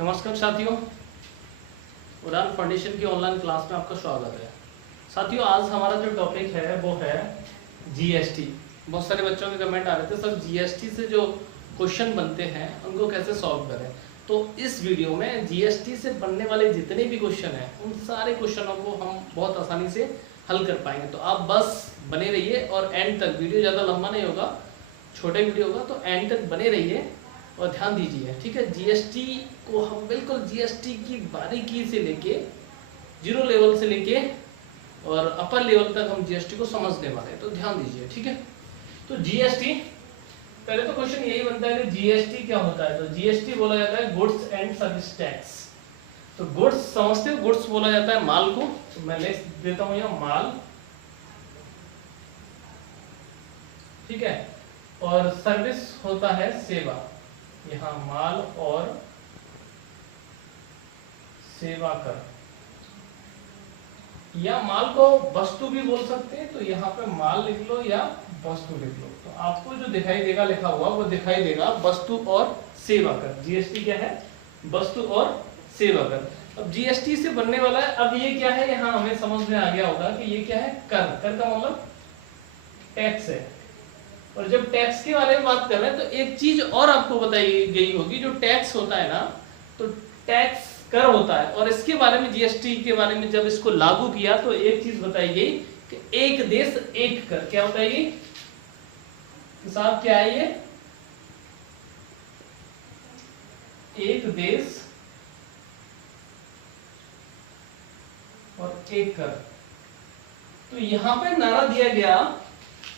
नमस्कार साथियों, उड़ान फाउंडेशन की ऑनलाइन क्लास में आपका स्वागत है। साथियों, आज हमारा जो टॉपिक है वो है जीएसटी। बहुत सारे बच्चों के कमेंट आ रहे थे सर जीएसटी से जो क्वेश्चन बनते हैं उनको कैसे सॉल्व करें। तो इस वीडियो में जीएसटी से बनने वाले जितने भी क्वेश्चन हैं उन सारे क्वेश्चनों को हम बहुत आसानी से हल कर पाएंगे। तो आप बस बने रहिए और एंड तक, वीडियो ज़्यादा लंबा नहीं होगा, छोटे वीडियो होगा, तो एंड तक बने रहिए और ध्यान दीजिए, ठीक है। जीएसटी को हम बिल्कुल जीएसटी की बारीकी से लेके, जीरो लेवल से लेके और अपर लेवल तक हम जीएसटी को समझने वाले हैं, तो ध्यान दीजिए, ठीक है। तो जीएसटी, पहले तो क्वेश्चन यही बनता है कि जीएसटी क्या होता है। तो जीएसटी बोला जाता है गुड्स एंड सर्विस टैक्स। तो गुड्स समझते हो, गुड्स बोला जाता है माल को, तो मैं लिख देता हूं यहाँ माल, ठीक है। और सर्विस होता है सेवा, यहाँ माल और सेवा कर, या माल को वस्तु भी बोल सकते हैं, तो यहाँ पे माल लिख लो या वस्तु लिख लो। तो आपको जो दिखाई देगा लिखा हुआ वो दिखाई देगा वस्तु और सेवा कर। जीएसटी क्या है? वस्तु और सेवा कर। अब जीएसटी से बनने वाला है, अब ये क्या है, यहाँ हमें समझ में आ गया होगा कि ये क्या है, कर। कर का मतलब टैक्स है। और जब टैक्स के बारे में बात कर रहे हैं तो एक चीज और आपको बताई गई होगी, जो टैक्स होता है ना, तो टैक्स कर होता है। और इसके बारे में, जीएसटी के बारे में जब इसको लागू किया तो एक चीज बताई गई कि एक देश एक कर। क्या बताई गई साहब, क्या है ये? एक देश और एक कर। तो यहां पे नारा दिया गया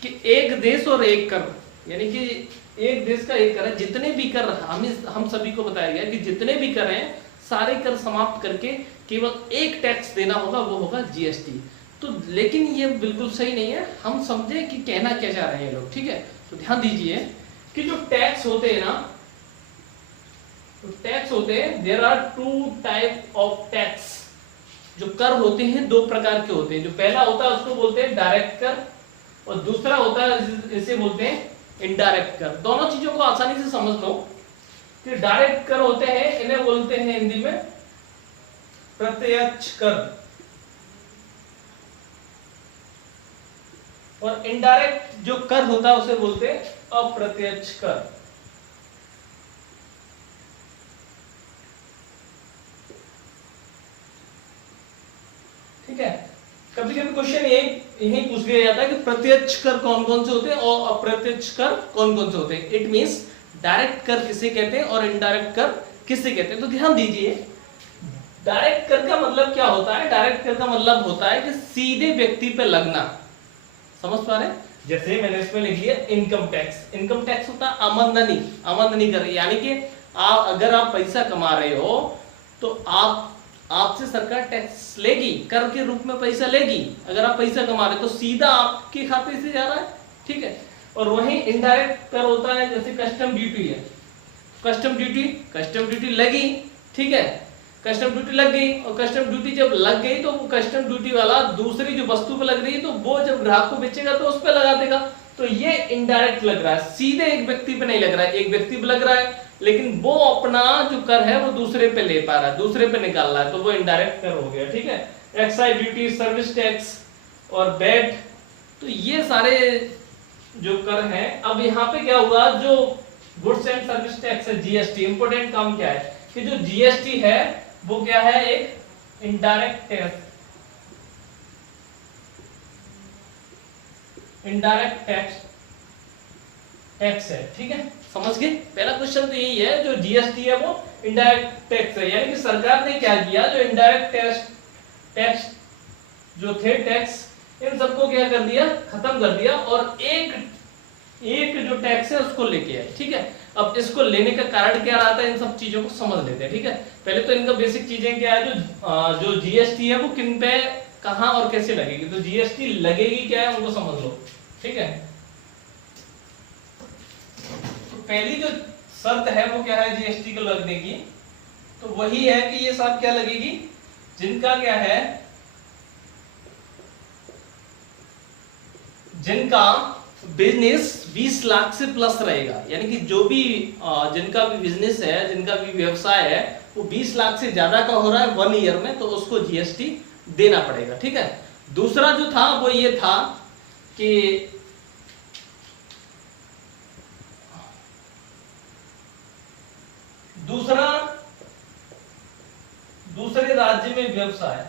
कि एक देश और एक कर, यानी कि एक देश का एक कर है। जितने भी कर, हम सभी को बताया गया कि जितने भी कर हैं सारे कर समाप्त करके केवल एक टैक्स देना होगा, वो होगा जीएसटी। तो लेकिन ये बिल्कुल सही नहीं है, हम समझे कि कहना क्या चाह रहे हैं लोग, ठीक है। तो ध्यान दीजिए कि जो टैक्स होते हैं ना, तो टैक्स होते हैं, there are two type of tax. जो कर होते हैं दो प्रकार के होते हैं। जो पहला होता है उसको बोलते हैं डायरेक्ट कर, और दूसरा होता है इसे बोलते हैं इनडायरेक्ट कर। दोनों चीजों को आसानी से समझ लो कि डायरेक्ट कर होते हैं, इन्हें बोलते हैं हिंदी में प्रत्यक्ष कर, और इनडायरेक्ट जो कर होता है उसे बोलते हैं अप्रत्यक्ष कर। ठीक है। कभी कभी क्वेश्चन यही पूछ लिया जाता है कि प्रत्यक्ष कर कौन कौन से होते हैं और अप्रत्यक्ष कर कौन कौन से होते हैं। इट मींस डायरेक्ट कर किसे कहते हैं और इनडायरेक्ट कर किसे कहते हैं। तो ध्यान दीजिए, डायरेक्ट कर का मतलब क्या होता है? डायरेक्ट कर का मतलब होता है कि सीधे व्यक्ति पे लगना। समझ पा रहे हैं? जैसे मैंने इसमें लिख लिया इनकम टैक्स। इनकम टैक्स होता है आमदनी कर, यानी कि अगर आप पैसा कमा रहे हो तो आपसे सरकार टैक्स लेगी, कर के रूप में पैसा लेगी। अगर आप पैसा कमा रहे तो सीधा आपके खाते से जा रहा है, ठीक है। और वहीं इनडायरेक्ट कर होता है, जैसे कस्टम ड्यूटी है। कस्टम ड्यूटी लगी, ठीक है, कस्टम ड्यूटी लग गई, और कस्टम ड्यूटी जब लग गई तो वो कस्टम ड्यूटी वाला दूसरी जो वस्तु पे लग रही है तो वो जब ग्राहक को बेचेगा तो उस पे लगा देगा। तो ये इनडायरेक्ट लग रहा है, सीधे एक व्यक्ति पे नहीं लग रहा है। एक व्यक्ति पे लग रहा है लेकिन वो अपना जो कर है वो दूसरे पे ले पा रहा है, दूसरे पे निकाल रहा है, तो वो इनडायरेक्ट कर हो गया, ठीक है। एक्साइज ड्यूटी, सर्विस टैक्स और वैट, तो ये सारे जो कर हैं। अब यहाँ पे क्या हुआ, जो गुड्स एंड सर्विस टैक्स है, जीएसटी, इंपोर्टेंट काम क्या है कि जो जीएसटी है वो क्या है, एक इनडायरेक्ट टैक्स, इनडायरेक्ट टैक्स है, ठीक है। समझ गए? पहला क्वेश्चन तो यही है, जो जीएसटी है वो इनडायरेक्ट टैक्स है, यानी कि सरकार ने क्या किया, जो इनडायरेक्ट टैक्स जो थे टैक्स, इन सबको क्या कर दिया, खत्म कर दिया, और एक जो टैक्स है उसको लेके आए, ठीक है। अब इसको लेने का कारण क्या रहा था, इन सब चीजों को समझ लेते हैं, ठीक है। पहले तो इनका बेसिक चीजें क्या है, जो जीएसटी है वो किन पे, कहां और कैसे लगेगी। तो जीएसटी लगेगी क्या है उनको समझ लो, ठीक है। तो पहली जो शर्त है वो क्या है जीएसटी को लगने की, तो वही है कि ये सब क्या लगेगी, जिनका क्या है, जिनका बिजनेस 20 लाख से प्लस रहेगा, यानी कि जो भी जिनका भी बिजनेस है, जिनका भी व्यवसाय है वो 20 लाख से ज्यादा का हो रहा है 1 ईयर में, तो उसको जीएसटी देना पड़ेगा। ठीक है। दूसरा जो था वो ये था कि दूसरे राज्य में व्यवसाय,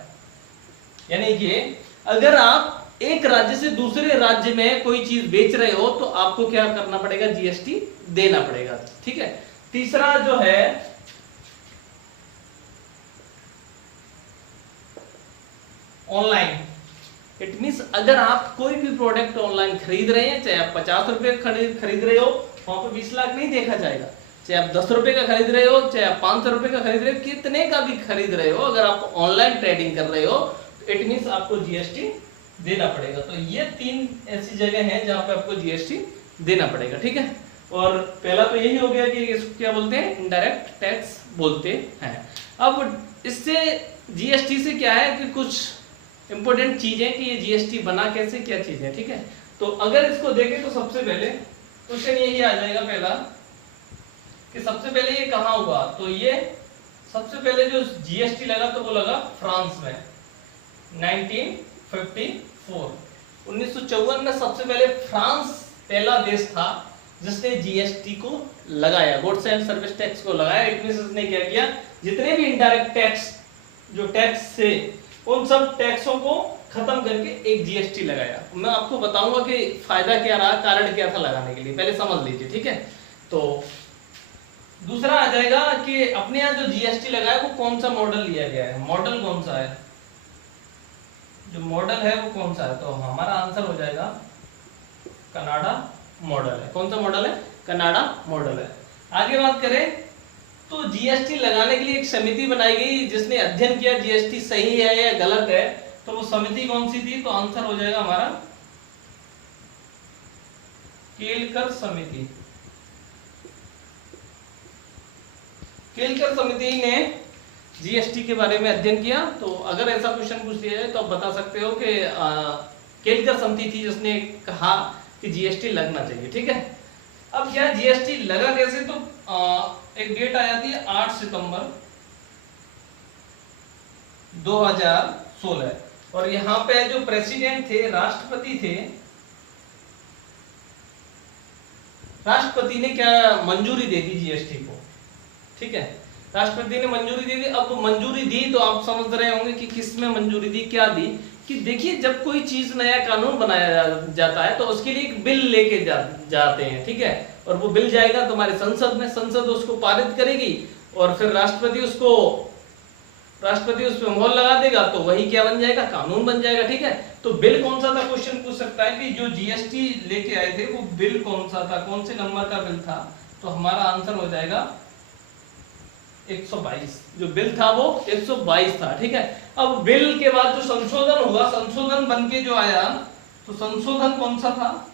यानी कि अगर आप एक राज्य से दूसरे राज्य में कोई चीज बेच रहे हो तो आपको क्या करना पड़ेगा, जीएसटी देना पड़ेगा। ठीक है। तीसरा जो है ऑनलाइन, इट मींस अगर आप कोई भी प्रोडक्ट ऑनलाइन खरीद रहे हैं, चाहे आप 50 रुपए खरीद रहे हो, वहां पर 20 लाख नहीं देखा जाएगा। चाहे आप 10 रुपए का खरीद रहे हो, चाहे आप 500 रुपए का खरीद रहे हो, कितने का भी खरीद रहे हो, अगर आप ऑनलाइन ट्रेडिंग कर रहे हो तो इट मींस आपको जीएसटी देना पड़ेगा। तो ये 3 ऐसी जगह हैं जहां पे आपको जीएसटी देना पड़ेगा। ठीक है। और पहला तो यही हो गया कि इसको क्या बोलते हैं, इनडायरेक्ट टैक्स बोलते हैं। अब इससे जीएसटी से क्या है कि कुछ इंपॉर्टेंट चीजें कि ये जीएसटी बना कैसे, क्या चीज है। ठीक है। तो अगर इसको देखें तो सबसे पहले क्वेश्चन यही आ जाएगा पहला कि सबसे पहले ये कहाँ हुआ, तो ये सबसे पहले जो जीएसटी लगा तो वो लगा फ्रांस में 1954। 1954 में सबसे पहले फ्रांस पहला देश था जिसने जीएसटी को लगाया, गुड्स एंड सर्विस टैक्स को लगाया। इट मींस इसने क्या किया, जितने भी इनडायरेक्ट टैक्स जो टैक्स से, उन सब टैक्सों को खत्म करके एक जीएसटी लगाया। मैं आपको बताऊंगा कि फायदा क्या रहा, कारण क्या था लगाने के लिए, पहले समझ लीजिए। ठीक है। तो दूसरा आ जाएगा कि अपने यहाँ जो जीएसटी लगाया वो कौन सा मॉडल लिया गया है, मॉडल कौन सा है, जो मॉडल है वो कौन सा है। तो हमारा आंसर हो जाएगा कनाडा मॉडल है। कौन सा मॉडल है, कनाडा मॉडल है। आगे बात करें तो जीएसटी लगाने के लिए एक समिति बनाई गई जिसने अध्ययन किया जीएसटी सही है या गलत है। तो वो समिति कौन सी थी, तो आंसर हो जाएगा हमारा केलकर समिति। केलकर समिति ने जीएसटी के बारे में अध्ययन किया। तो अगर ऐसा क्वेश्चन पूछ लिया जाए तो आप बता सकते हो कि केलकर समिति थी जिसने कहा कि जीएसटी लगना चाहिए। ठीक है। अब क्या जीएसटी लगा कैसे, तो एक डेट आ जाती है 8 सितंबर 2016 और यहाँ पे जो प्रेसिडेंट थे, राष्ट्रपति थे, राष्ट्रपति ने क्या मंजूरी दे दी जीएसटी को। ठीक है। राष्ट्रपति ने मंजूरी दे दी। अब मंजूरी दी तो आप समझ रहे होंगे कि किस में मंजूरी दी, क्या दी, कि देखिए जब कोई चीज नया कानून बनाया जाता है तो उसके लिए एक बिल लेके जाते हैं। ठीक है। और वो बिल जाएगा तुम्हारे संसद में, संसद उसको पारित करेगी और फिर राष्ट्रपति उस पर मोहर लगा देगा, तो वही क्या बन जाएगा, कानून बन जाएगा। ठीक है। तो बिल कौन सा था, क्वेश्चन पूछ सकता है कि जो जीएसटी लेके आए थे वो बिल कौन सा था, कौन से नंबर का बिल था। तो हमारा आंसर हो जाएगा 122। जो बिल था वो 122 था। ठीक है। अब बिल के बाद जो संशोधन हुआ, संशोधन बन के जो आया, तो संशोधन कौन सा था,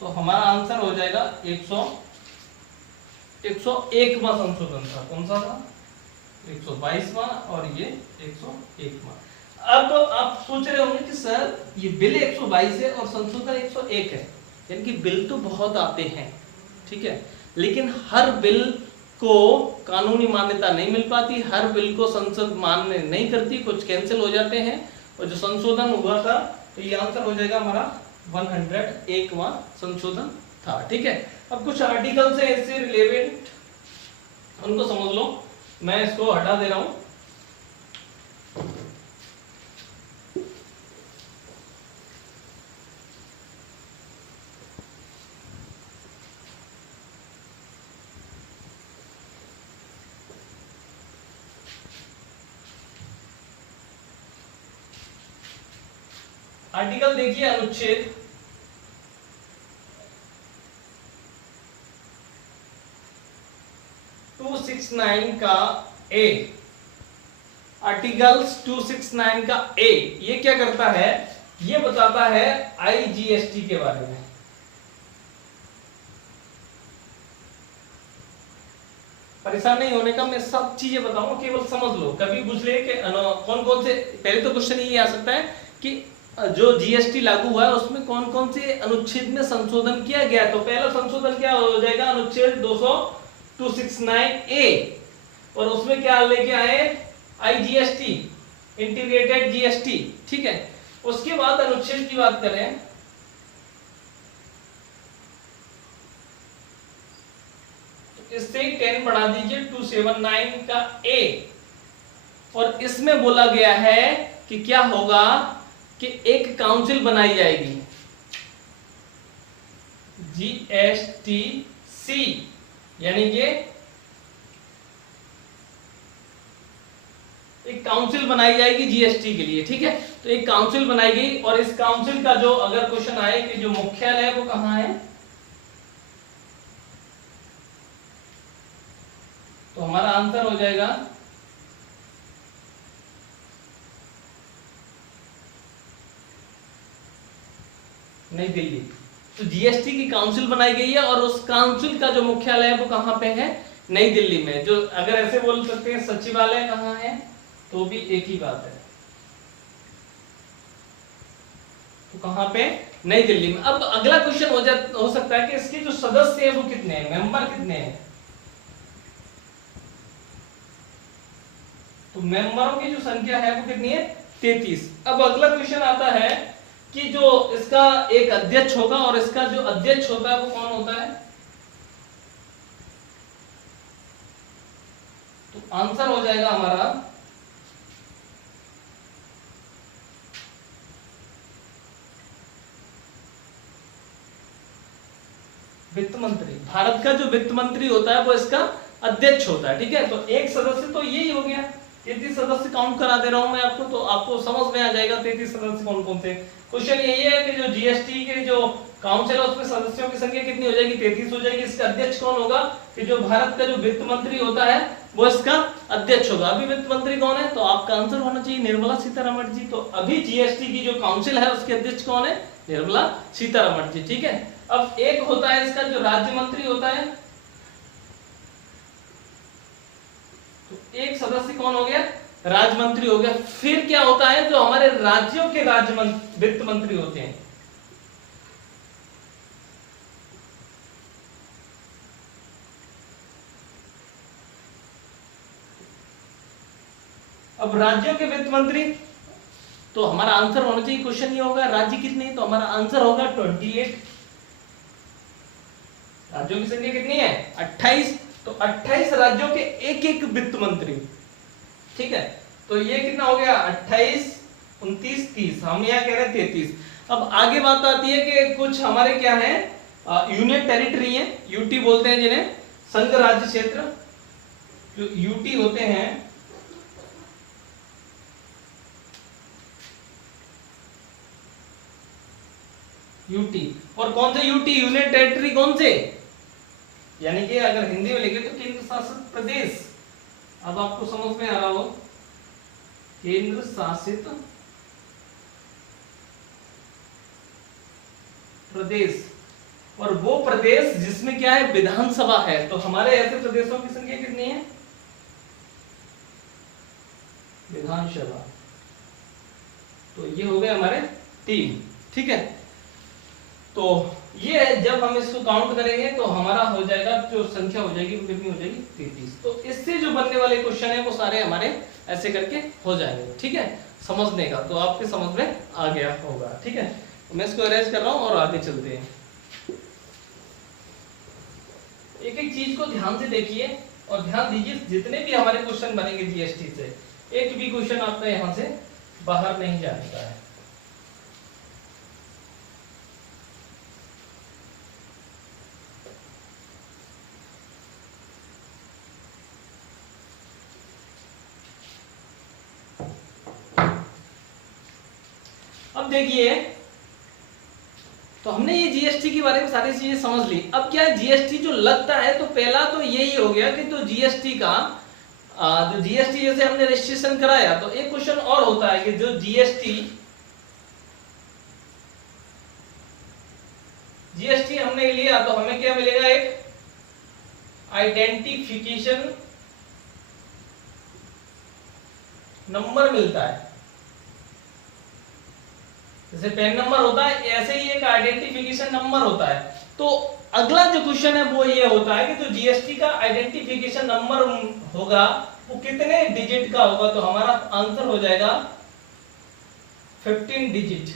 तो हमारा आंसर हो जाएगा 101वां संशोधन था। कौन सा था, 122वां और ये 101वां। अब आप सोच रहे होंगे कि सर ये बिल 122 है और संशोधन 101 है, यानी कि बिल तो बहुत आते हैं। ठीक है। लेकिन हर बिल को कानूनी मान्यता नहीं मिल पाती, हर बिल को संसद मान्य नहीं करती, कुछ कैंसिल हो जाते हैं। और जो संशोधन हुआ था तो ये आंसर हो जाएगा हमारा 101वां संशोधन था। ठीक है। अब कुछ आर्टिकल से इससे रिलेवेंट उनको समझ लो, मैं इसको हटा दे रहा हूं। आर्टिकल देखिए, अनुच्छेद 269 का ए, आर्टिकल्स 269 का ए, ये क्या करता है, ये बताता है आईजीएसटी के बारे में। परेशान नहीं होने का, मैं सब चीजें बताऊंगा, केवल समझ लो। कभी पूछ ले कि कौन कौन से, पहले तो क्वेश्चन ये आ सकता है कि जो जीएसटी लागू हुआ है उसमें कौन कौन से अनुच्छेद में संशोधन किया गया। तो पहला संशोधन क्या हो जाएगा, अनुच्छेद 269 ए, और उसमें क्या लेके आए, आईजीएसटी, इंटीग्रेटेड जीएसटी, ठीक है। उसके बाद अनुच्छेद की बात करें, तो इससे 10 बढ़ा दीजिए 279 का ए, और इसमें बोला गया है कि क्या होगा कि एक काउंसिल बनाई जाएगी, जीएसटीसी, यानी कि एक काउंसिल बनाई जाएगी जीएसटी के लिए, ठीक है। तो एक काउंसिल बनाई गई, और इस काउंसिल का जो अगर क्वेश्चन आए कि जो मुख्यालय है वो कहां है, तो हमारा आंसर हो जाएगा नई दिल्ली। तो जीएसटी की काउंसिल बनाई गई है, और उस काउंसिल का जो मुख्यालय है वो कहां पे है, नई दिल्ली में। जो अगर ऐसे बोल सकते हैं सचिवालय कहां है, तो भी एक ही बात है, तो कहां पे, नई दिल्ली में। अब अगला क्वेश्चन हो सकता है कि इसके जो सदस्य है वो कितने हैं, मेंबर कितने हैं। तो मेंबरों की जो संख्या है वो कितनी है, 33। अब अगला क्वेश्चन आता है कि जो इसका एक अध्यक्ष होगा, और इसका जो अध्यक्ष होता है वो कौन होता है। तो आंसर हो जाएगा हमारा वित्त मंत्री। भारत का जो वित्त मंत्री होता है वो इसका अध्यक्ष होता है, ठीक है। तो एक सदस्य तो यही हो गया, 33 सदस्य काउंट करा दे रहा हूं मैं आपको, तो आपको समझ में आ जाएगा 33 सदस्य कौन कौन से। क्वेश्चन यही है कि जो जीएसटी के जो काउंसिल है उसमें सदस्यों की संख्या कितनी हो जाएगी, 33 हो जाएगी। इसका अध्यक्ष कौन होगा, कि जो भारत का जो वित्त मंत्री होता है वो इसका अध्यक्ष होगा। अभी वित्त मंत्री कौन है, तो आपका आंसर होना चाहिए निर्मला सीतारमण जी। तो अभी जीएसटी की जो काउंसिल है उसके अध्यक्ष कौन है, निर्मला सीतारमण जी, ठीक है। अब एक होता है इसका जो राज्य मंत्री होता है, तो एक सदस्य कौन हो गया, राज्य मंत्री हो गया। फिर क्या होता है, जो हमारे राज्यों के वित्त मंत्री होते हैं, अब राज्यों के वित्त मंत्री, तो हमारा आंसर होना चाहिए, क्वेश्चन ये होगा राज्य कितने, तो हमारा आंसर होगा 28। राज्यों की संख्या कितनी है, 28। तो 28 राज्यों के एक एक वित्त मंत्री, ठीक है। तो ये कितना हो गया, 28, 29, 30, हम यहाँ कह रहे हैं 33। अब आगे बात आती है कि कुछ हमारे क्या है, यूनियन टेरिटरी है, यूटी बोलते हैं जिन्हें, संघ राज्य क्षेत्र, जो यूटी होते हैं, यूटी। और कौन से यूटी, यूनियन टेरिटरी कौन से, यानी कि अगर हिंदी में लिखे तो केंद्र शासित प्रदेश। अब आपको समझ में आ रहा हो, केंद्र शासित प्रदेश, और वो प्रदेश जिसमें क्या है, विधानसभा है। तो हमारे ऐसे प्रदेशों की संख्या कितनी है, विधानसभा, तो ये हो गए हमारे 3, ठीक है। तो ये जब हम इसको काउंट करेंगे तो हमारा हो जाएगा, जो संख्या हो जाएगी वो कितनी हो जाएगी, 33। तो इससे जो बनने वाले क्वेश्चन है वो सारे हमारे ऐसे करके हो जाएंगे, ठीक है। समझने का तो आपके समझ में आ गया होगा, ठीक है। तो मैं इसको अरेंज कर रहा हूं और आगे चलते हैं। एक एक चीज को ध्यान से देखिए और ध्यान दीजिए, जितने भी हमारे क्वेश्चन बनेंगे जीएसटी से, एक भी क्वेश्चन आपका यहां से बाहर नहीं जाता है। अब देखिए, तो हमने ये जीएसटी के बारे में सारी चीजें समझ ली। अब क्या है, जीएसटी जो लगता है, तो पहला तो यही हो गया कि तो जीएसटी का जो जीएसटी जैसे हमने रजिस्ट्रेशन कराया, तो एक क्वेश्चन और होता है कि जो जीएसटी हमने लिया तो हमें क्या मिलेगा, एक आइडेंटिफिकेशन नंबर मिलता है। जैसे पैन नंबर होता है ऐसे ही एक आइडेंटिफिकेशन नंबर होता है। तो अगला जो क्वेश्चन है वो ये होता है कि जो जीएसटी का आइडेंटिफिकेशन नंबर होगा वो कितने डिजिट का होगा। तो हमारा आंसर हो जाएगा 15 डिजिट।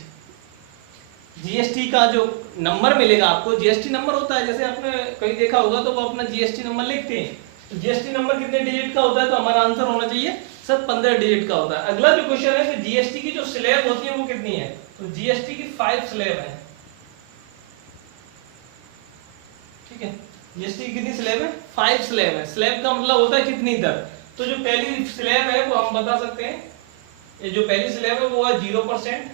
जीएसटी का जो नंबर मिलेगा आपको, जीएसटी नंबर होता है जैसे आपने कहीं देखा होगा तो वो अपना जीएसटी नंबर लिखते हैं। तो जीएसटी नंबर कितने डिजिट का होता है, तो हमारा आंसर होना चाहिए सर 15 डिजिट का होता है। अगला जो क्वेश्चन है कि जीएसटी की जो स्लैब होती है वो कितनी है, तो जीएसटी की 5 स्लैब है। ठीक है, जीएसटी की कितनी स्लैब है, 5 स्लैब है। स्लैब का मतलब होता है कितनी दर। तो जो पहली स्लैब है वो हम बता सकते हैं, ये जो पहली स्लैब है वो है 0%,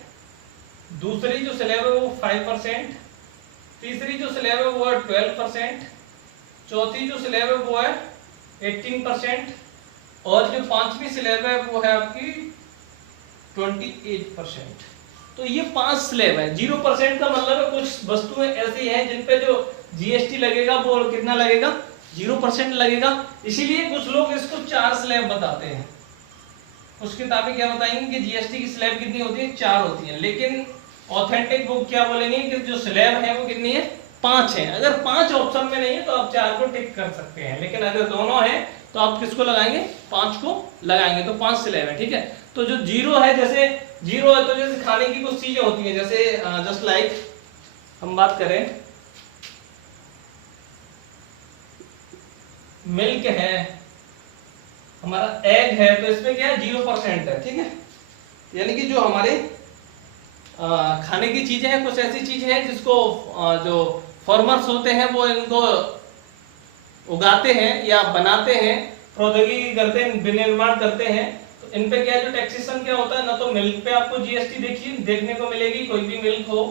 दूसरी जो स्लैब है वो 5%, तीसरी जो स्लैब है वो है 12%, चौथी जो स्लैब है वो है 18%, और जो पांचवी स्लैब है वो है आपकी 28%। तो ये 5 स्लैब है। 0% का मतलब है कुछ वस्तुएं ऐसी हैं जिन पे जो जीएसटी लगेगा वो कितना लगेगा, 0% लगेगा। इसीलिए कुछ लोग इसको 4 स्लैब बताते हैं। कुछ किताबें क्या बताएंगी कि जीएसटी की स्लैब कितनी होती है, 4 होती है, लेकिन ऑथेंटिक बुक क्या बोलेंगे कि जो स्लैब है वो कितनी है, 5 है। अगर 5 ऑप्शन में नहीं है तो आप 4 को टिक कर सकते हैं, लेकिन अगर दोनों है तो आप किसको लगाएंगे, 5 को लगाएंगे। तो 5 स्लैब है। ठीक है, तो जो 0 है, जैसे 0 है तो जैसे खाने की कुछ चीजें होती है, जैसे जस्ट लाइक हम बात करें मिल्क है, हमारा एग है, तो इसमें क्या है 0% है। ठीक है, यानी कि जो हमारे खाने की चीजें हैं, कुछ ऐसी चीजें हैं जिसको जो फार्मर्स होते हैं वो इनको उगाते हैं या बनाते हैं, प्रौद्योगिकी करते हैं, विनिर्माण करते हैं। तो इन पे क्या है, जो टैक्सेशन क्या होता है ना, तो मिल्क पे आपको जीएसटी देखने को मिलेगी, कोई भी मिल्क हो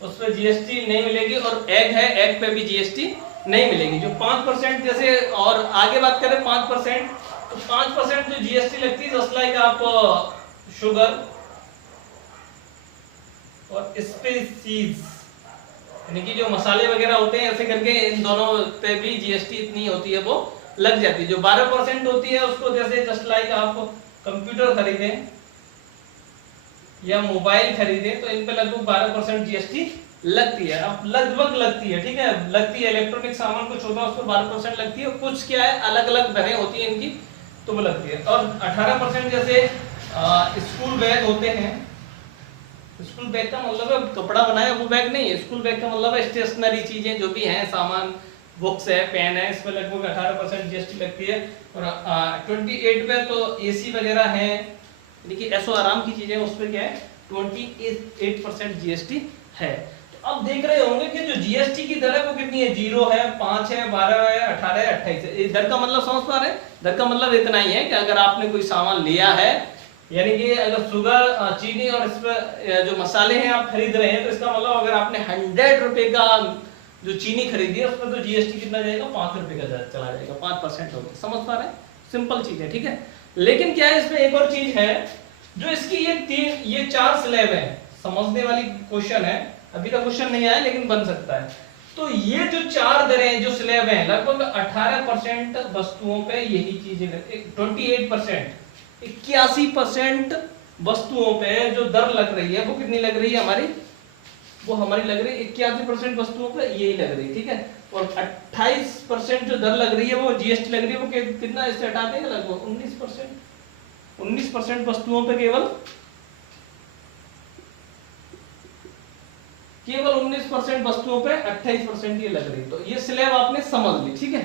उस पर जीएसटी नहीं मिलेगी, और एग है, एग पे भी जीएसटी नहीं मिलेगी। जो 5% जैसे, और आगे बात करें 5%, तो 5% जो जीएसटी लगती है जस्ट लाइक आप शुगर और स्पेसीज, यानी कि जो मसाले वगैरह होते हैं, ऐसे करके इन दोनों पे भी जीएसटी इतनी होती है वो लग जाती है। जो 12% होती है उसको, जैसे जस्ट लाइक आप कंप्यूटर खरीदे या मोबाइल खरीदे तो इन पे लगभग 12% जीएसटी लगती है। अब लगभग लगती है, ठीक है, लगती है। इलेक्ट्रॉनिक सामान कुछ होता है उस पर 12% लगती है, कुछ क्या है अलग अलग दरें होती है इनकी, तो वो लगती है। और 18% जैसे स्कूल बैग होते हैं, स्कूल बैग का मतलब है कपड़ा बनाया वो बैग नहीं है, स्कूल बैग का मतलब है स्टेशनरी चीजें जो भी हैं, सामान, बुक्स है, पेन है, इस पर लगभग 18% जीएसटी लगती है। और 28 पे तो एसी वगैरह है, देखिए ऐसो आराम की चीजें, उस पर क्या है 28% जीएसटी है। तो अब देख रहे होंगे कि जो जीएसटी की दर है वो कितनी है, 0 है, 5 है, 12 है, 18 है, 28 है। दर का मतलब समझ पा रहे हैं, दर का मतलब इतना ही है कि अगर आपने कोई सामान लिया है, यानी कि अगर शुगर, चीनी और इस पर जो मसाले हैं आप खरीद रहे हैं, तो इसका मतलब अगर आपने 100 रुपए का जो चीनी खरीदी है उस पर तो जीएसटी कितना जाएगा, 5 रुपए का चला जाएगा, 5% होगा। समझ पा रहे हैं, सिंपल चीज है। ठीक है, लेकिन क्या है इसमें एक और चीज है, जो इसकी ये 4 स्लैब है, समझने वाली क्वेश्चन है, अभी का क्वेश्चन नहीं आया लेकिन बन सकता है। तो ये जो 4 दरें जो स्लैब हैं, लगभग 18% वस्तुओं पे यही चीजें, 28%, 81% वस्तुओं पे जो दर लग रही है वो कितनी लग रही है हमारी, वो हमारी लग रही है 81% वस्तुओं पे यही लग रही है। ठीक है, और 28% जो दर लग रही है वो जीएसटी लग रही है, वो कितना इससे हटा देंगे, लगभग 19%। 19% वस्तुओं पे केवल 19% वस्तुओं पे 28% ये लग रही है। तो ये स्लैब आपने समझ ली। ठीक है,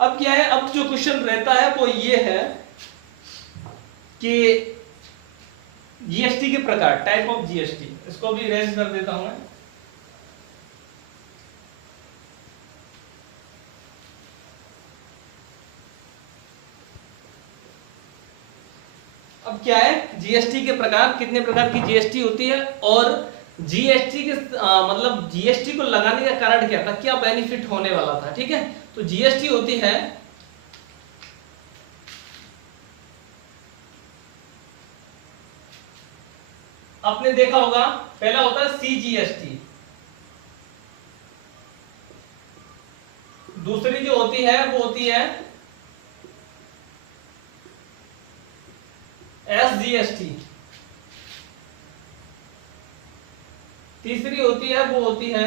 अब क्या है, अब जो क्वेश्चन रहता है वो ये है कि जीएसटी के प्रकार, टाइप ऑफ जीएसटी, इसको भी रेज कर देता हूं मैं। अब क्या है, जीएसटी के प्रकार, कितने प्रकार की जीएसटी होती है, और जीएसटी के मतलब जीएसटी को लगाने का कारण क्या था, क्या बेनिफिट होने वाला था। ठीक है, तो जीएसटी होती है, आपने देखा होगा, पहला होता है सीजीएसटी, दूसरी जो होती है वो होती है एसजीएसटी, तीसरी होती है वो होती है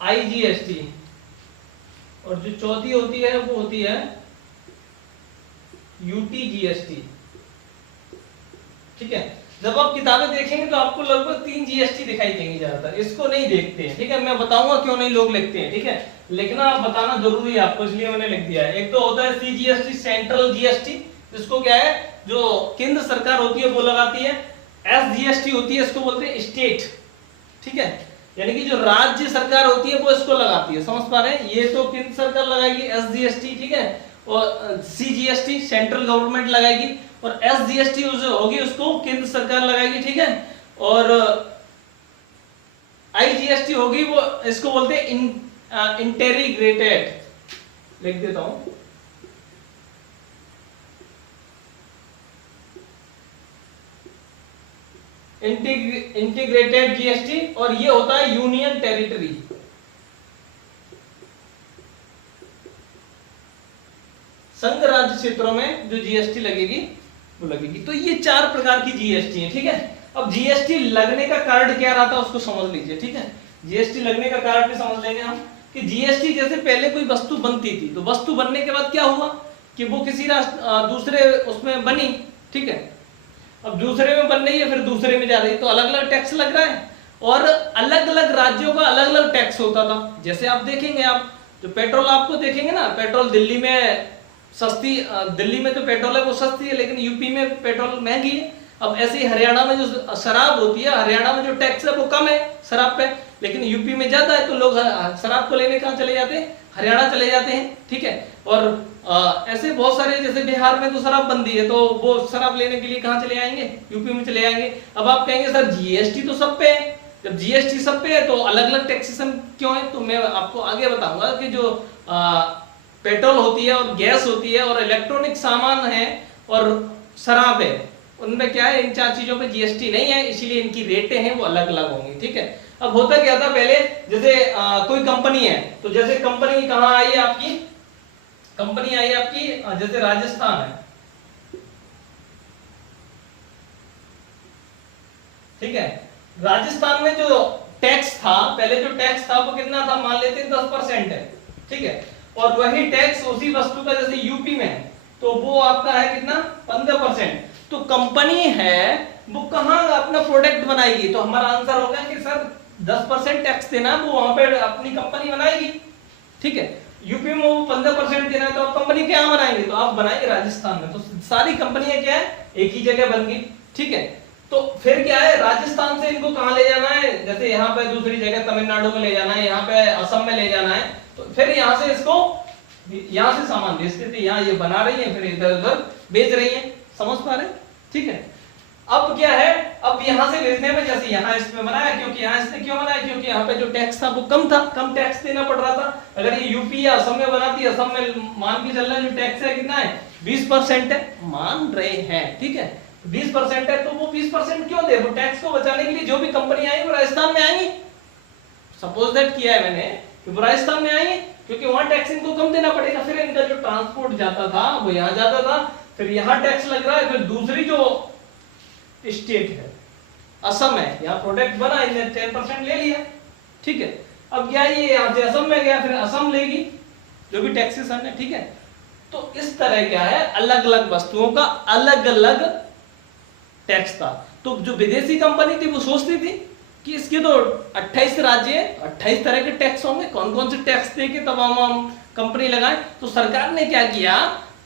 IGST, और जो चौथी होती है वो होती है UTGST। ठीक है, जब आप किताबें देखेंगे तो आपको लगभग 3 GST दिखाई देंगी ज्यादातर, इसको नहीं देखते हैं। ठीक है, मैं बताऊंगा क्यों नहीं लोग लिखते हैं। ठीक है, लिखना बताना जरूरी है आपको, इसलिए मैंने लिख दिया है। एक तो होता है CGST, सेंट्रल GST, जिसको क्या है जो केंद्र सरकार होती है वो लगाती है। SGST होती है, इसको बोलते हैं स्टेट। ठीक है, यानी कि जो राज्य सरकार होती है वो इसको लगाती है, समझ पा रहे हैं। ये तो केंद्र सरकार लगाएगी SGST, ठीक है, और CGST सेंट्रल गवर्नमेंट लगाएगी, और SGST जो होगी उसको केंद्र सरकार लगाएगी। ठीक है, और IGST होगी वो इसको बोलते हैं इंटेग्रेटेड, लिख देता हूं, इंटीग्रेटेड GST, और ये होता है यूनियन टेरिटरी। संघ राज्य क्षेत्रों में जो GST लगेगी वो लगेगी। तो ये 4 प्रकार की GST है। ठीक है, अब GST लगने का कारण क्या रहा था उसको समझ लीजिए। ठीक है, GST लगने का कारण भी समझ लेंगे हम कि GST जैसे पहले कोई वस्तु बनती थी, तो वस्तु बनने के बाद क्या हुआ कि वो किसी दूसरे उसमें बनी। ठीक है, अब दूसरे में बन रही है, फिर दूसरे में जा रही है, तो अलग अलग टैक्स लग रहा है, और अलग अलग राज्यों का अलग अलग टैक्स होता था। जैसे आप देखेंगे, आप जो पेट्रोल आपको देखेंगे ना, पेट्रोल दिल्ली में सस्ती, दिल्ली में जो पेट्रोल है वो सस्ती है, लेकिन यूपी में पेट्रोल महंगी है। अब ऐसे ही हरियाणा में जो शराब होती है, हरियाणा में जो टैक्स है वो कम है शराब पे, लेकिन यूपी में ज्यादा है, तो लोग शराब को लेने कहाँ चले जाते हैं, हरियाणा चले जाते हैं। ठीक है, और ऐसे बहुत सारे, जैसे बिहार में तो शराब बंदी है, तो वो शराब लेने के लिए कहाँ चले आएंगे, यूपी में चले आएंगे। अब आप कहेंगे सर GST तो सब पे है, जब GST सब पे है तो अलग अलग टैक्सेशन क्यों है, तो मैं आपको आगे बताऊंगा कि जो पेट्रोल होती है और गैस होती है और इलेक्ट्रॉनिक सामान है और शराब है, उनमें क्या है, इन 4 चीजों पे GST नहीं है, इसीलिए इनकी रेटें हैं वो अलग अलग होंगी। ठीक है, अब होता क्या था पहले, जैसे कोई कंपनी है, तो जैसे कंपनी कहाँ आई है आपकी, कंपनी आई है आपकी जैसे राजस्थान है। ठीक है, राजस्थान में जो टैक्स था, पहले जो टैक्स था वो कितना था, मान लेते हैं 10% है। ठीक है, और वही टैक्स उसी वस्तु का जैसे यूपी में है तो वो आपका है कितना, 15%। तो कंपनी है वो कहां अपना प्रोडक्ट बनाएगी, तो हमारा आंसर होगा कि सर 10% टैक्स देना, वो वहां पे अपनी कंपनी बनाएगी। ठीक है, यूपी में वो 15% देना है, तो आप कंपनी क्या बनाएंगे, तो आप बनाएंगे राजस्थान में, तो सारी कंपनियां क्या है, एक ही जगह बन गई। ठीक है, तो फिर क्या है, राजस्थान से इनको कहां ले जाना है, जैसे यहाँ पे दूसरी जगह तमिलनाडु में ले जाना है, यहाँ पे असम में ले जाना है, तो फिर यहाँ से इसको, यहाँ से सामान भेजते थे, यहाँ ये बना रही है, फिर इधर उधर बेच रही है, समझ पा रहे। ठीक है, अब क्या है, अब यहाँ से भेजने में, जैसे यहाँ इसमें बनाया, क्योंकि यहाँ इसने क्यों बनाया, क्योंकि यहाँ पे जो टैक्स था वो कम था, कम टैक्स देना पड़ रहा था। अगर ये यूपी या असम में बनाती, असम में मान के चल रहा है जो टैक्स है कितना है, 20% है, मान रहे हैं। ठीक है, 20% है, तो वो 20% क्यों दे, वो टैक्स को बचाने के लिए जो भी कंपनी आएगी वो राजस्थान में आएंगी, सपोज दैट किया है मैंने कि वो राजस्थान में आएंगे, क्योंकि वहां टैक्स इनको कम देना पड़ेगा, फिर इनका जो ट्रांसपोर्ट जाता था वो यहाँ जाता था, फिर यहाँ टैक्स लग रहा है, फिर दूसरी जो स्टेट है असम है, यहाँ प्रोडक्ट बना, इन्हें 10% ले लिया। ठीक है, अब क्या ये यहाँ से असम में गया, फिर असम लेगी जो भी टैक्सेशन है। ठीक है, तो इस तरह क्या है, अलग अलग वस्तुओं का अलग अलग टैक्स था। तो जो विदेशी कंपनी थी वो सोचती थी कि इसके तो 28 राज्य है, 28 तरह के टैक्स होंगे, कौन कौन से टैक्स देके तब हम कंपनी लगाएं। तो सरकार ने क्या किया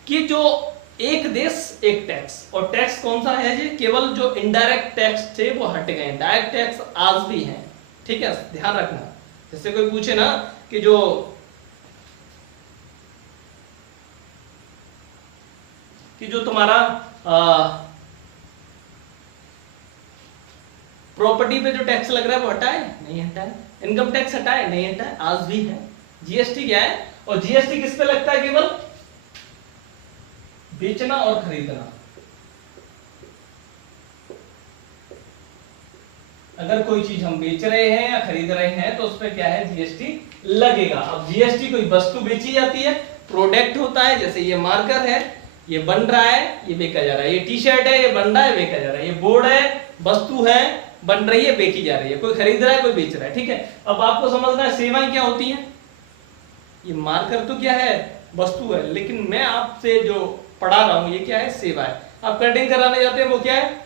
कि जो एक देश एक टैक्स, और टैक्स कौन सा है जी, केवल जो इनडायरेक्ट टैक्स थे वो हट गए, डायरेक्ट टैक्स आज भी हैं। ठीक है, ध्यान रखना, जैसे कोई पूछे ना कि जो तुम्हारा प्रॉपर्टी पे जो टैक्स लग रहा है वो हटाए, नहीं हटाए, इनकम टैक्स हटाए, नहीं हटाए, आज भी है। GST क्या है, और GST किस पे लगता है, केवल बेचना और खरीदना। अगर कोई चीज हम बेच रहे हैं या खरीद रहे हैं तो उस पर क्या है, GST लगेगा। अब GST कोई वस्तु बेची जाती है, प्रोडक्ट होता है, जैसे ये मार्कर है, ये बन रहा है, ये बेचा जा रहा है, ये टी शर्ट है, ये बन रहा है, बेचा जा रहा है, ये बोर्ड है, वस्तु है, बन रही है, बेची जा रही है, कोई खरीद रहा है, कोई बेच रहा है, ठीक है। अब आपको समझना है सेवाएं क्या होती हैं। ये मार्कर तो क्या है, वस्तु है, लेकिन मैं आपसे जो पढ़ा रहा हूं ये क्या है, सेवा है। आप कटिंग कराने जाते हैं वो क्या है,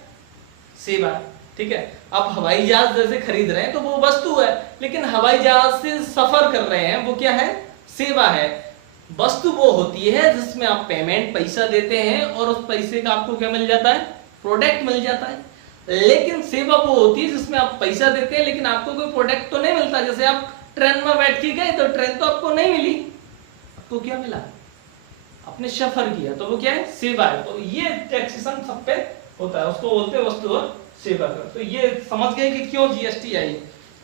सेवा है, ठीक है। आप हवाई जहाज जैसे खरीद रहे हैं तो वो वस्तु है, लेकिन हवाई जहाज से सफर कर रहे हैं वो क्या है, सेवा है। वस्तु वो होती है जिसमें आप पेमेंट पैसा देते हैं और उस पैसे का आपको क्या मिल जाता है, प्रोडक्ट मिल जाता है। लेकिन सेवा वो होती है जिसमें आप पैसा देते हैं लेकिन आपको कोई प्रोडक्ट तो नहीं मिलता। जैसे आप ट्रेन में बैठ के गए तो ट्रेन तो आपको नहीं मिली, आपको क्या मिला, आपने सफर किया, तो वो क्या है, सेवा है। तो ये टैक्सेशन सब पे होता है, उसको बोलते हैं वस्तु और सेवा कर। तो ये समझ गए कि क्यों जीएसटी आई,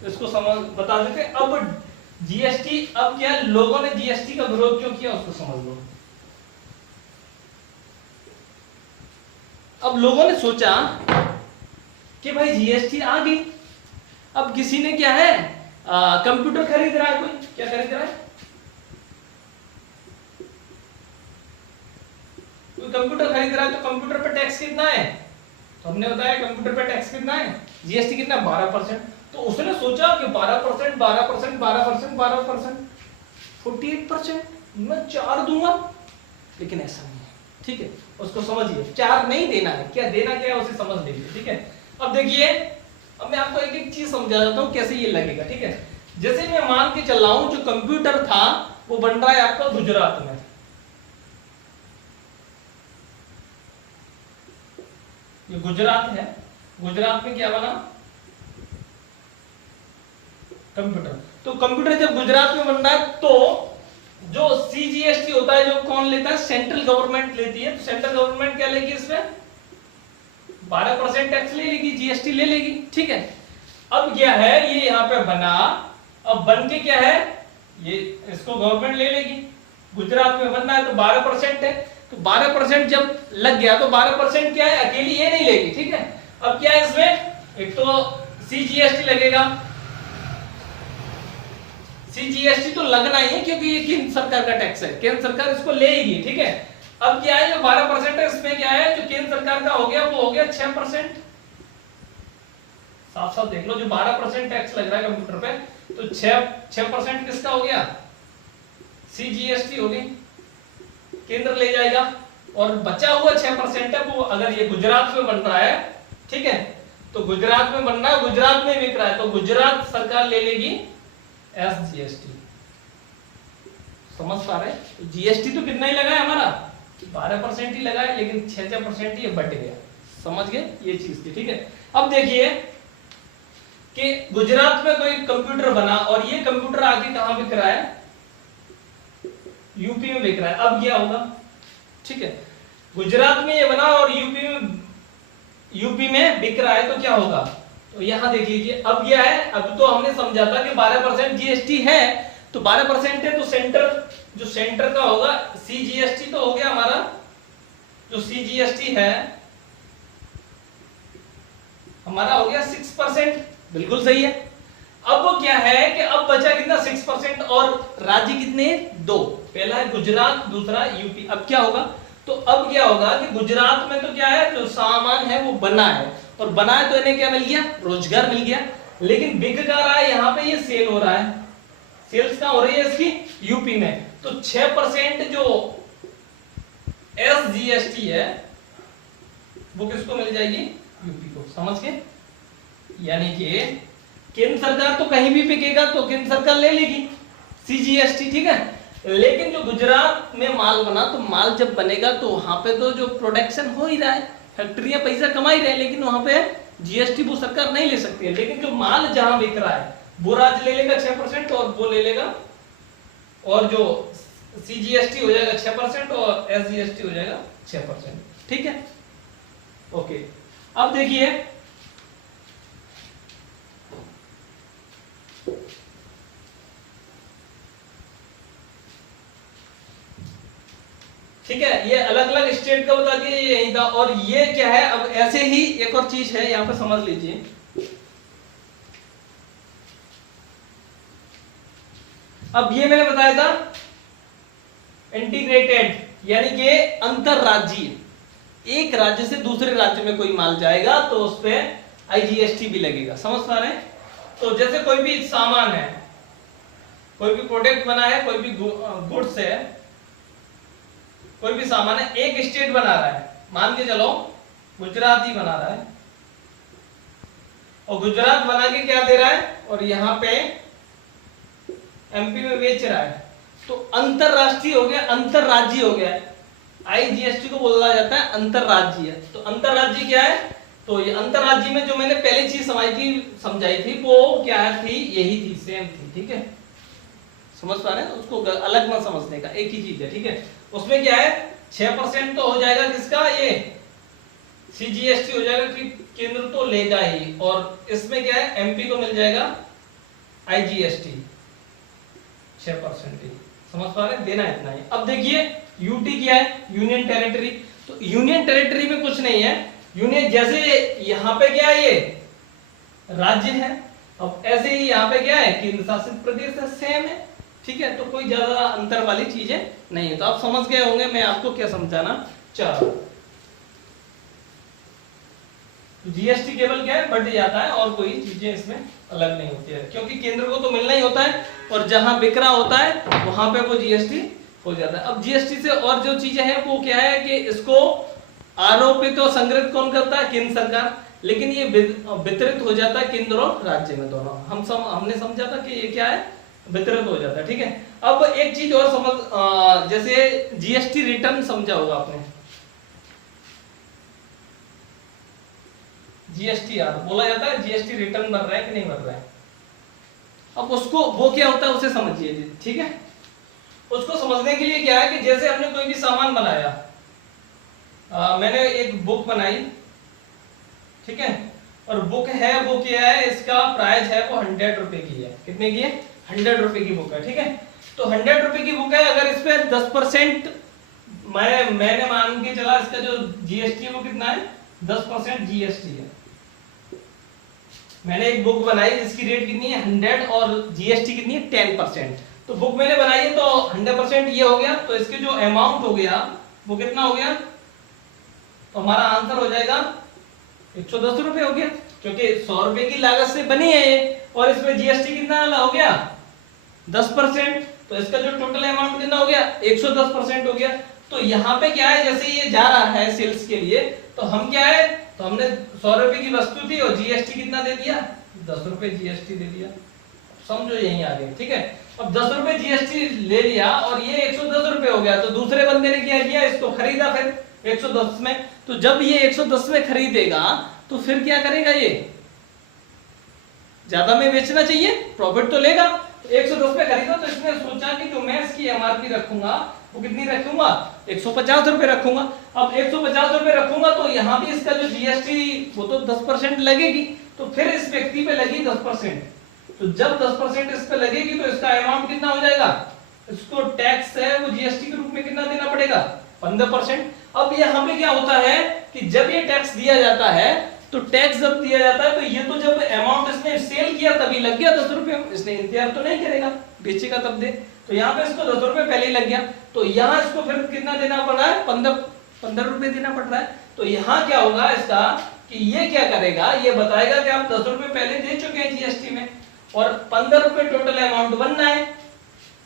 इसको समझ बता देते। अब जीएसटी, अब क्या लोगों ने जीएसटी का विरोध क्यों किया उसको समझ लो। अब लोगों ने सोचा कि भाई जीएसटी आ गई, अब किसी ने क्या है, कंप्यूटर खरीद रहा है, कोई क्या खरीद रहा है, कोई कंप्यूटर खरीद रहा है, तो कंप्यूटर पे टैक्स कितना है, तो हमने बताया कंप्यूटर पे टैक्स कितना है, जीएसटी कितना, 12%। तो उसने सोचा कि 12%, 12%, 12%, 12%, 48% मैं 4 दूंगा, लेकिन ऐसा नहीं है, ठीक है। उसको समझिए, 4 नहीं देना है, क्या देना क्या है उसे समझ लीजिए, ठीक है। अब देखिए, अब मैं आपको एक एक चीज समझा देता हूं कैसे ये लगेगा, ठीक है। जैसे मैं मान के चल रहा हूं जो कंप्यूटर था वो बन रहा है आपका गुजरात में, ये गुजरात है, गुजरात में क्या बना, कंप्यूटर। तो कंप्यूटर जब गुजरात में बन रहा है तो जो सीजीएसटी होता है जो कौन लेता है, सेंट्रल गवर्नमेंट लेती है। तो सेंट्रल गवर्नमेंट क्या लेगी, इसमें 12% टैक्स ले लेगी, जीएसटी ले लेगी, ठीक है। अब क्या है, ये यहाँ पे बना, अब बन के क्या है, ये इसको गवर्नमेंट ले लेगी, गुजरात में बनना है तो 12% है। तो 12% जब लग गया तो 12% क्या है, अकेली ये नहीं लेगी, ठीक है। अब क्या है इसमें, एक तो सीजीएसटी लगेगा, सीजीएसटी तो लगना ही है क्योंकि ये केंद्र सरकार का टैक्स है, केंद्र सरकार इसको लेगी, ठीक है। अब क्या है, जो 12% है इसमें क्या है, जो केंद्र सरकार का हो गया वो हो गया 6%। साफ साफ देख लो, जो 12% टैक्स लग रहा है कंप्यूटर पे, तो 6% किसका हो गया, सीजीएसटी हो गई, केंद्र ले जाएगा। और बचा हुआ 6% है वो अगर ये गुजरात में बन रहा है, ठीक है, तो गुजरात में बन रहा है, गुजरात में बिक रहा है, तो गुजरात सरकार ले लेगी एसजीएसटी। समझ पा रहे हैं, जीएसटी तो कितना ही लगा है हमारा, 12% ही लगा है, लेकिन 6% ही बट गया। समझ गए, ये चीज थी, ठीक है। अब देखिए कि गुजरात में कोई कंप्यूटर बना और ये कंप्यूटर आगे कहां बिक रहा है, यूपी में बिक रहा है। अब क्या होगा, ठीक है, गुजरात में ये बना और यूपी में बिक रहा है, तो क्या होगा, तो यहां देख लीजिए। अब यह है, अब तो हमने समझा था कि 12% जीएसटी है, तो 12% है तो सेंटर का होगा सीजीएसटी, तो हो गया हमारा जो सीजीएसटी है हमारा हो गया 6%, बिल्कुल सही है। अब वो क्या है कि अब बचा कितना, 6%, और राज्य कितने, 2, पहला है गुजरात, दूसरा यूपी। अब क्या होगा, तो अब क्या होगा कि गुजरात में तो क्या है, जो सामान है वो बना है, और बना है तो इन्हें क्या मिल गया, रोजगार मिल गया। लेकिन बिक क्या रहा है, यहाँ पे ये सेल हो रहा है, सेल्स कहां हो रही है इसकी, यूपी में। तो 6% जो एसजीएसटी है वो किसको मिल जाएगी, यूपी को। समझ के, यानी कि केंद्र सरकार तो कहीं भी बिकेगा तो केंद्र सरकार ले लेगी सीजीएसटी, ठीक है। लेकिन जो गुजरात में माल बना, तो माल जब बनेगा तो वहां पे तो जो प्रोडक्शन हो ही रहा है, फैक्ट्रियां पैसा कमा ही रहे हैं, लेकिन वहां पे जीएसटी वो सरकार नहीं ले सकती है। लेकिन जो माल जहां बिक रहा है वो राज्य ले लेगा 6% और वो ले लेगा, और जो सीजीएसटी हो जाएगा 6% और एसजीएसटी हो जाएगा 6%, ठीक है। ओके, अब देखिए ठीक है, ये अलग अलग स्टेट का बता दिया, ये यही था। और ये क्या है, अब ऐसे ही एक और चीज है यहां पे समझ लीजिए। अब ये मैंने बताया था इंटीग्रेटेड, यानी कि अंतरराज्यीय, एक राज्य से दूसरे राज्य में कोई माल जाएगा तो उस पे आईजीएसटी भी लगेगा। समझ पा रहे हैं? तो जैसे कोई भी सामान है, कोई भी प्रोडक्ट बना है, कोई भी गुड्स है, कोई भी सामान है, एक स्टेट बना रहा है, मान के चलो गुजरात ही बना रहा है, और गुजरात बना के क्या दे रहा है और यहाँ पे एमपी में बेच रहा है, तो अंतरराष्ट्रीय हो गया, अंतरराज्यीय हो गया। आईजीएसटी को बोला जाता है अंतरराज्यीय। तो अंतरराज्यीय क्या है? तो ये अंतरराज्यीय में जो मैंने पहले चीज समझाई थी वो क्या थी? यही थी, सेम थी। ठीक है, समझ पा रहे हैं? उसको अलग मत समझने का, एक ही चीज है। ठीक है, उसमें क्या है 6% तो हो जाएगा किसका? ये सीजीएसटी हो जाएगा कि केंद्र तो लेगा ही, और इसमें क्या है एमपी को मिल जाएगा आईजीएसटी 6% ही। समझ पा रहे हैं? देना इतना ही। अब देखिए यूटी क्या है? Union territory. तो यूनियन टेरिटरी में कुछ नहीं है, यूनियन जैसे यहाँ पे क्या है ये राज्य है, अब ऐसे ही यहाँ पे क्या है केंद्र शासित प्रदेश है, सेम है। ठीक है, तो कोई ज्यादा अंतर वाली चीजें नहीं है। तो आप समझ गए होंगे मैं आपको क्या समझाना चाह रहा हूं। जीएसटी केवल क्या है बढ़ जाता है और कोई चीजें इसमें अलग नहीं होती है, क्योंकि केंद्र को तो मिलना ही होता है और जहां बिक रहा होता है वहां पे वो जीएसटी हो जाता है। अब जीएसटी से और जो चीजें हैं वो क्या है कि इसको आरोपित और संग्रहित कौन करता है? केंद्र सरकार। लेकिन ये वितरित हो जाता है केंद्र और राज्य में दोनों। हमने समझा था कि ये क्या है वितरित हो जाता है। ठीक है, अब एक चीज और समझ, जैसे जीएसटी रिटर्न समझा होगा आपने, जीएसटीआर बोला जाता है, जीएसटी रिटर्न भर रहा है कि नहीं भर रहा है। अब उसको वो क्या होता है उसे समझिए। ठीक है, उसको समझने के लिए क्या है कि जैसे हमने कोई भी सामान बनाया, मैंने एक बुक बनाई, ठीक है, और बुक है वो क्या है, इसका प्राइस है वो 100 रुपए की है। कितने की है? 100 रुपए की बुक है। ठीक है, तो 100 रुपए की बुक है, अगर इस पे 10% मैंने मान के चला इसका जो जीएसटी है वो कितना है? 10% जीएसटी है। मैंने एक बुक बनाई जिसकी रेट कितनी है 100 और जीएसटी कितनी है 10%। तो बुक मैंने बनाई है तो 100% ये हो गया, तो इसके जो अमाउंट हो गया वो कितना हो गया? तो हमारा आंसर हो जाएगा 110 रुपए हो गया, क्योंकि 100 रुपए की लागत से बनी है ये, और इसमें जीएसटी कितना हो गया 10%, तो इसका जो टोटल अमाउंट कितना हो गया 110% हो गया। तो यहाँ पे क्या है, जैसे ये जा रहा है सेल्स के लिए, तो हम क्या है, तो हमने 100 रुपए की वस्तु थी और जीएसटी कितना दे दिया? 10 रुपए जीएसटी दे दिया। समझो यहीं आ गए। ठीक है, अब 10 रुपए जीएसटी ले लिया और ये 110 रुपए हो गया, तो दूसरे बंदे ने क्या किया, इसको खरीदा फिर 110 में। तो जब ये 110 में खरीदेगा तो फिर क्या करेगा, ये ज्यादा में बेचना चाहिए, प्रॉफिट तो लेगा। 110 पे खरीदा तो इसने सोचा कि जो मैं इसकी एमआरपी रखूंगा वो कितनी रखूंगा? 150 रुपए रखूंगा। अब 150 रुपए रखूंगा तो यहाँ भी इसका जो जीएसटी वो तो 10% लगेगी, तो फिर इस व्यक्ति पे लगी 10%। तो जब 10% इस पे लगेगी तो इसका अमाउंट कितना हो जाएगा? इसको टैक्स है वो जीएसटी के रूप में कितना देना पड़ेगा? 15%। अब यहाँ पे क्या होता है कि जब ये टैक्स दिया जाता है, तो टैक्स जब दिया जाता है तो ये तो जब अमाउंट इसने सेल किया तभी लग गया 10 रुपए, इसने इंतजार तो नहीं करेगा, बेचेगा तब दे। तो यहाँ पे इसको 10 रुपए पहले ही लग गया, तो यहाँ इसको फिर कितना देना पड़ रहा है? 15 रुपए देना पड़ रहा है। तो यहाँ क्या होगा इसका कि ये क्या करेगा, ये बताएगा कि आप 10 रुपए पहले दे चुके हैं जीएसटी में और 15 रुपए टोटल अमाउंट बनना है।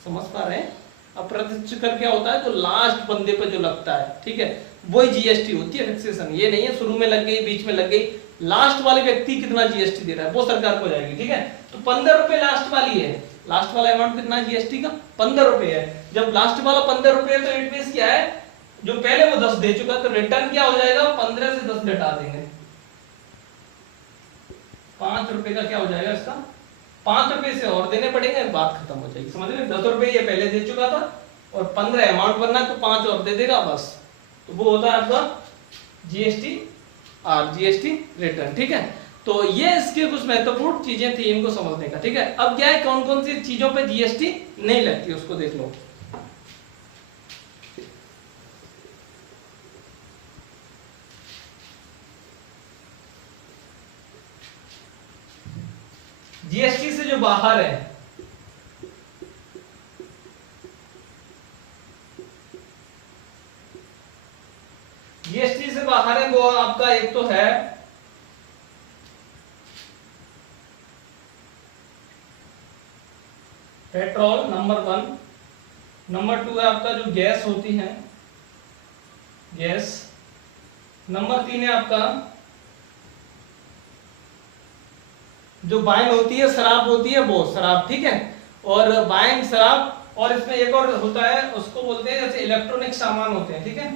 समझ पा रहे हैं? अप्रत्यक्ष कर क्या होता है, तो लास्ट बंदे पे जो लगता है, ठीक है, वही जीएसटी होती है फिक्सेशन। ये नहीं है शुरू में लग गई, बीच में लग गई, लास्ट वाले व्यक्ति कितना जीएसटी दे रहा है वो सरकार को जाएगी। ठीक है, तो 15 रुपए लास्ट वाली है, लास्ट वाला अमाउंट कितना जीएसटी का? 15 रुपए है। जब लास्ट वाला 15 रुपए है तो इट मींस क्या है, जो पहले वो 10 दे चुका, तो रिटर्न क्या हो जाएगा? 15 से 10 घटा देंगे, 5 रुपए का क्या हो जाएगा इसका? 5 रुपए से और देने पड़ेंगे, बात खत्म हो जाएगी। समझ रहे? 10 रुपए ये पहले दे चुका था और 15 अमाउंट बनना है तो 5 और दे देगा बस। तो वो होता है आपका जीएसटी और जीएसटी रिटर्न। ठीक है, तो ये इसके कुछ महत्वपूर्ण चीजें थी इनको समझने का। ठीक है, अब क्या है, कौन कौन सी चीजों पे जीएसटी नहीं लगती उसको देख लो। जीएसटी से जो बाहर है, जीएसटी से बाहर है वो आपका एक तो है पेट्रोल नंबर 1, नंबर 2 है आपका जो गैस होती है गैस, नंबर 3 है आपका जो वाइन होती है शराब होती है वो शराब, ठीक है। और वाइन शराब, और इसमें एक और होता है उसको बोलते हैं जैसे इलेक्ट्रॉनिक सामान होते हैं, ठीक है।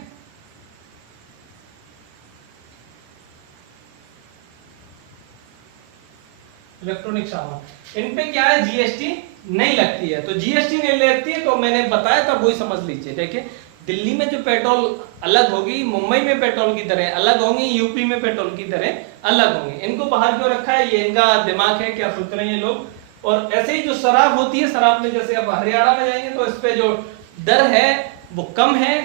इलेक्ट्रॉनिक सामान, इन पे क्या है जीएसटी नहीं लगती है। तो जीएसटी नहीं लगती है तो मैंने बताया था वही समझ लीजिए। देखिए दिल्ली में जो पेट्रोल अलग होगी, मुंबई में पेट्रोल की दरें अलग होंगी, यूपी में पेट्रोल की दरें अलग होंगी। इनको बाहर क्यों रखा है, ये इनका दिमाग है, क्या सोच रहे हैं ये लोग। और ऐसे ही जो शराब होती है, शराब में जैसे अब हरियाणा में जाएंगे तो इस पे जो दर है वो कम है,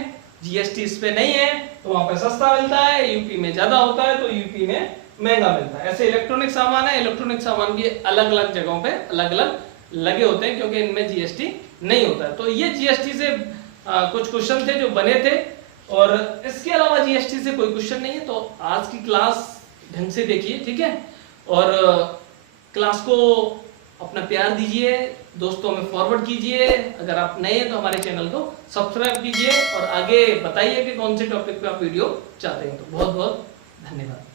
जीएसटी इस पे नहीं है, तो वहां पे सस्ता मिलता है। यूपी में ज्यादा होता है तो यूपी में महंगा मिलता है। ऐसे इलेक्ट्रॉनिक सामान है, इलेक्ट्रॉनिक सामान की अलग अलग जगहों पे अलग अलग लगे होते हैं क्योंकि इनमें जीएसटी नहीं होता है। तो ये जीएसटी से कुछ क्वेश्चन थे जो बने थे, और इसके अलावा जीएसटी से कोई क्वेश्चन नहीं है। तो आज की क्लास ढंग से देखिए, ठीक है। और क्लास को अपना प्यार दीजिए, दोस्तों में फॉरवर्ड कीजिए। अगर आप नए हैं तो हमारे चैनल को सब्सक्राइब कीजिए और आगे बताइए कि कौन से टॉपिक पे आप वीडियो चाहते हैं। तो बहुत बहुत धन्यवाद।